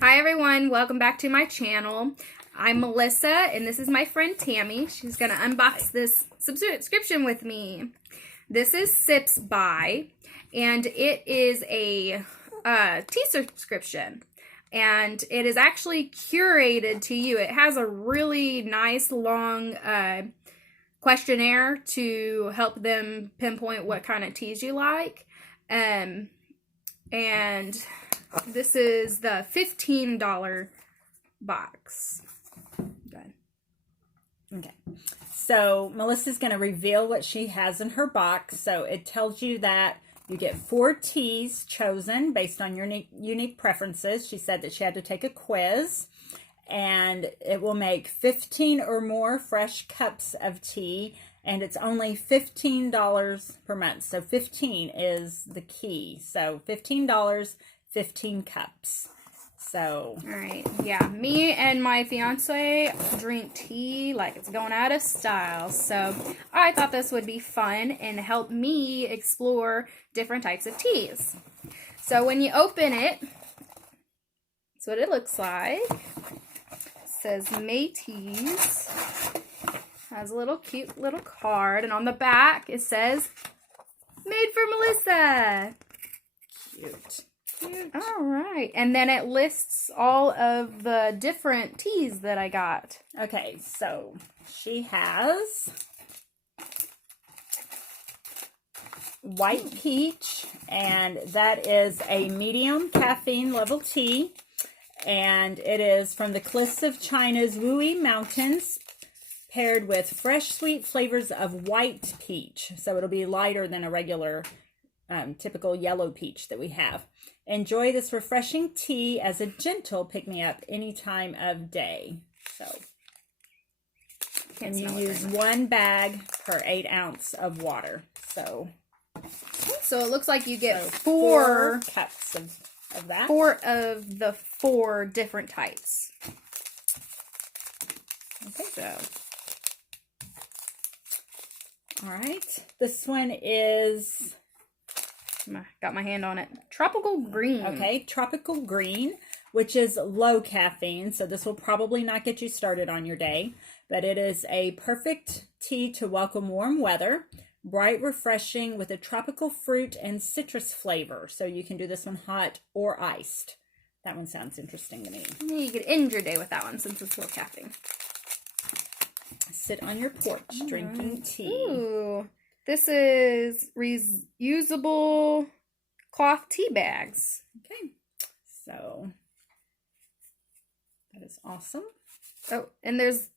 Hi everyone, welcome back to my channel. I'm Melissa and this is my friend Tammy. She's going to unbox this subscription with me. This is Sips By, and it is a tea subscription. And it is actually curated to you. It has a really nice long questionnaire to help them pinpoint what kind of teas you like. And this is the $15 box. Good. Okay. So Melissa's going to reveal what she has in her box. So it tells you that you get 4 teas chosen based on your unique preferences. She said that she had to take a quiz, and it will make 15 or more fresh cups of tea, and it's only $15 per month. So 15 is the key. So $15, 15 cups. So, all right, yeah, me and my fiance drink tea like it's going out of style, so I thought this would be fun and help me explore different types of teas. So when you open it, that's what it looks like. It says May Teas, has a little cute little card, and on the back it says made for Melissa. cute. All right, and then it lists all of the different teas that I got. Okay, so she has white peach, and that is a medium caffeine level tea, and it is from the cliffs of China's Wui Mountains, paired with fresh sweet flavors of white peach. So it'll be lighter than a regular typical yellow peach that we have. Enjoy this refreshing tea as a gentle pick-me-up any time of day. So, and you use 1 bag per 8 ounce of water. So it looks like you get 4 cups of that. 4 of the 4 different types. Okay, so all right, this one is, got my hand on it, tropical green. Okay, tropical green, which is low caffeine, so this will probably not get you started on your day, but it is a perfect tea to welcome warm weather. Bright, refreshing with a tropical fruit and citrus flavor, so you can do this one hot or iced. That one sounds interesting to me. You could end your day with that one since it's low caffeine. Sit on your porch drinking tea. Ooh. This is reusable cloth tea bags. Okay, so that is awesome. Oh, and there's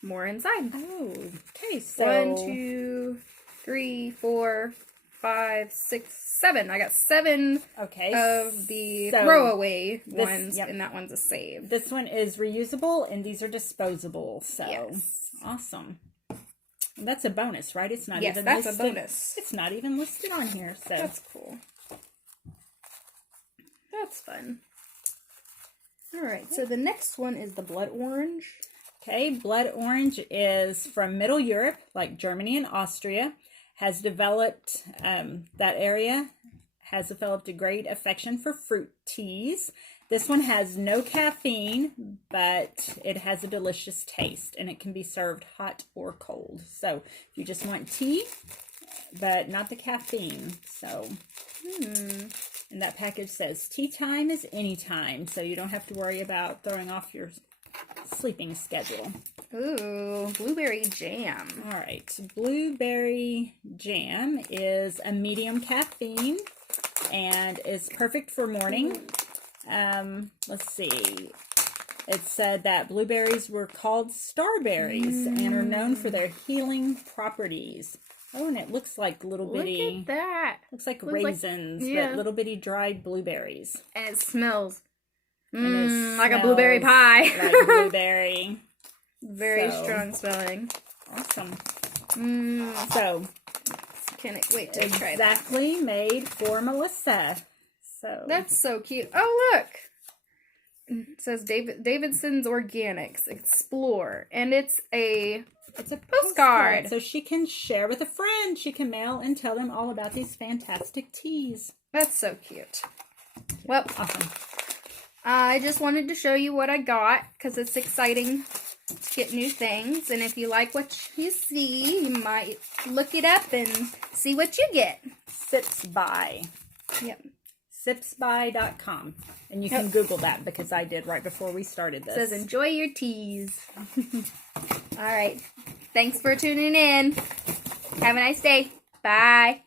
more inside. Oh, okay, so 1, 2, 3, 4, 5, 6, 7. I got 7 of the throwaway ones, and that one's a save. This one is reusable, and these are disposable. So yes. Awesome. And that's a bonus, right? It's not even that's listed. a bonus. It's not even listed on here, so that's cool. That's fun. All right, so the next one is the blood orange. Okay, blood orange is from Middle Europe, like Germany and Austria. Has developed that area has developed a great affection for fruit teas. This one has no caffeine, but it has a delicious taste, and it can be served hot or cold. So if you just want tea, but not the caffeine. So, and that package says tea time is anytime, so you don't have to worry about throwing off your sleeping schedule. Ooh, blueberry jam. All right, blueberry jam is a medium caffeine and is perfect for morning. Let's see. It said that blueberries were called starberries and are known for their healing properties. Oh, and it looks like little bitty. Look at that. Looks like raisins, but little bitty dried blueberries. And it smells like a blueberry pie. Like blueberry. Very strong smelling. Awesome. So, can't wait to try that. Exactly made for Melissa. So that's so cute. Oh, look. It says Davidson's Organics Explore, and it's a postcard. So she can share with a friend. She can mail and tell them all about these fantastic teas. That's so cute. Well, Awesome. I just wanted to show you what I got because it's exciting to get new things. And if you like what you see, you might look it up and see what you get. Sips by. Yep. Sipsby.com. And you can Google that because I did right before we started this. It says enjoy your teas. All right. Thanks for tuning in. Have a nice day. Bye.